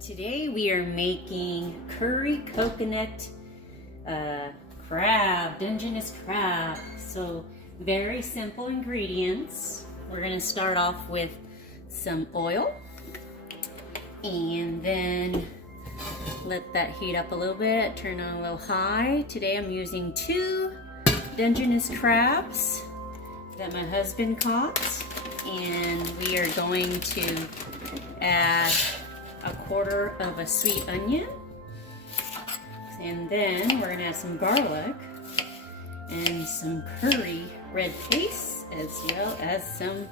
Today we are making curry coconut crab, Dungeness crab. So very simple ingredients. We're gonna start off with some oil and then let that heat up a little bit, turn on a little high. Today I'm using 2 Dungeness crabs that my husband caught, and we are going to add 1/4 of a sweet onion, and then we're gonna add some garlic and some curry red paste, as well as some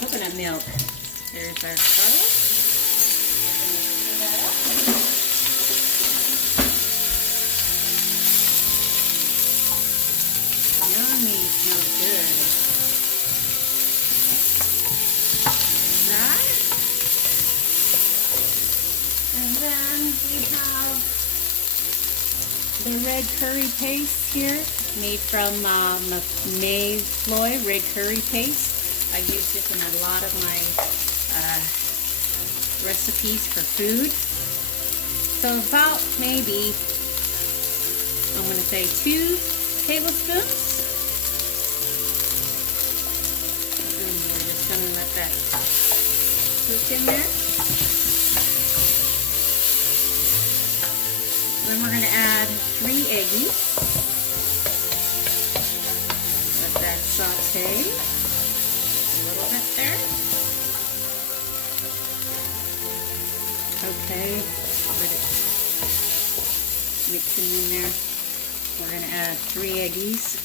coconut milk. There's our garlic. We're gonna stir that up. Yummy, smells good. That. And then we have the red curry paste here, made from Mayfloy red curry paste. I use this in a lot of my recipes for food. So about maybe, I'm going to say 2 tablespoons. And we're just going to let that cook in there. Then we're going to add 3 eggies. Let that saute a little bit there. Okay, let it mix in there. We're going to add 3 eggies.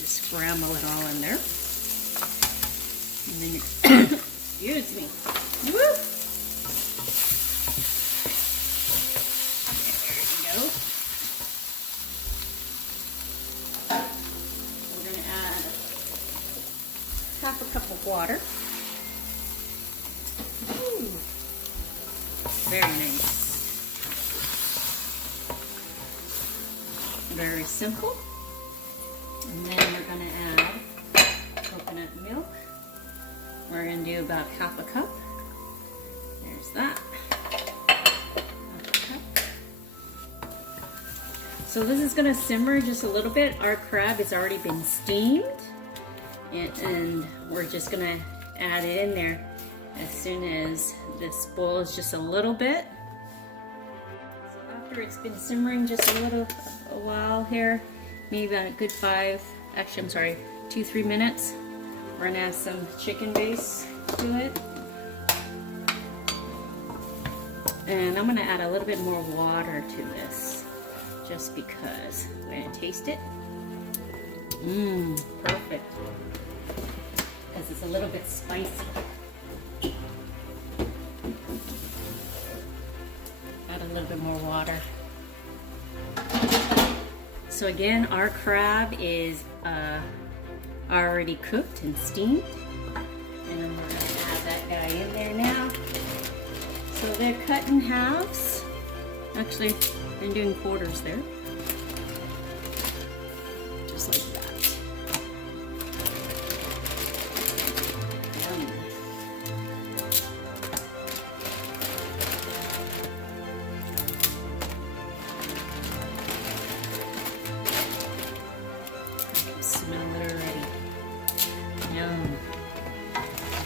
Just scramble it all in there. And then, excuse me. Woo! Half a cup of water. Ooh, very nice. Very simple. And then we're going to add coconut milk. We're going to do about half a cup. There's that. Half a cup. So this is going to simmer just a little bit. Our crab has already been steamed. And we're just gonna add it in there as soon as this boils just a little bit. So after it's been simmering just a while here, maybe about a good 2-3 minutes, we're gonna add some chicken base to it. And I'm gonna add a little bit more water to this, just because. I'm gonna taste it. Perfect. Because it's a little bit spicy. Add a little bit more water. So again, our crab is already cooked and steamed. And then we're going to add that guy in there now. So they're cut in halves. Actually, I'm doing quarters there. Just like that. Smell it already. Yum.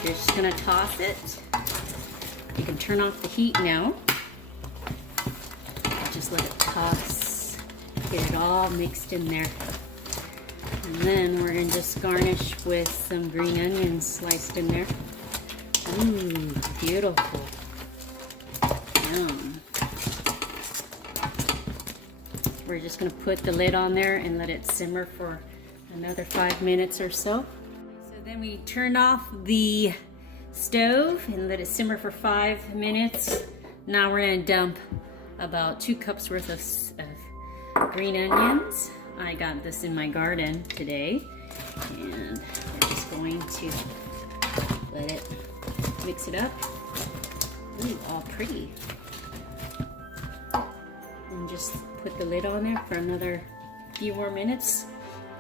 You're just gonna toss it. You can turn off the heat now. Just let it toss. Get it all mixed in there. And then we're gonna just garnish with some green onions sliced in there. Ooh, beautiful. Yum. We're just gonna put the lid on there and let it simmer for another 5 minutes or so. So then we turn off the stove and let it simmer for 5 minutes. Now we're gonna dump about 2 cups worth of green onions. I got this in my garden today, and we're just going to let it mix it up. Ooh, all pretty. And just put the lid on there for another few more minutes.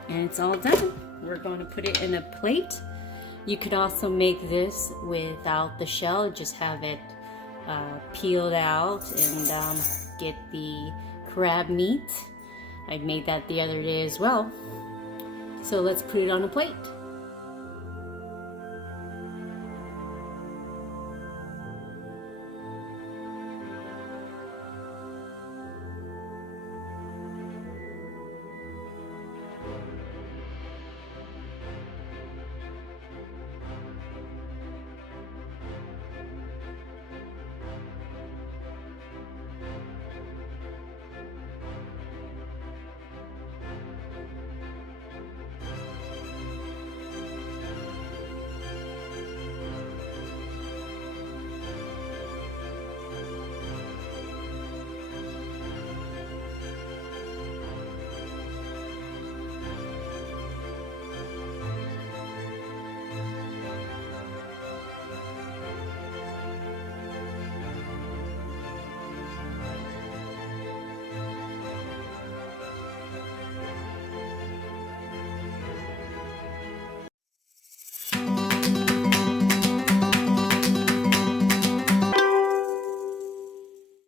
And it's all done. We're going to put it in a plate. You could also make this without the shell, just have it peeled out and get the crab meat. I made that the other day as well. So let's put it on a plate.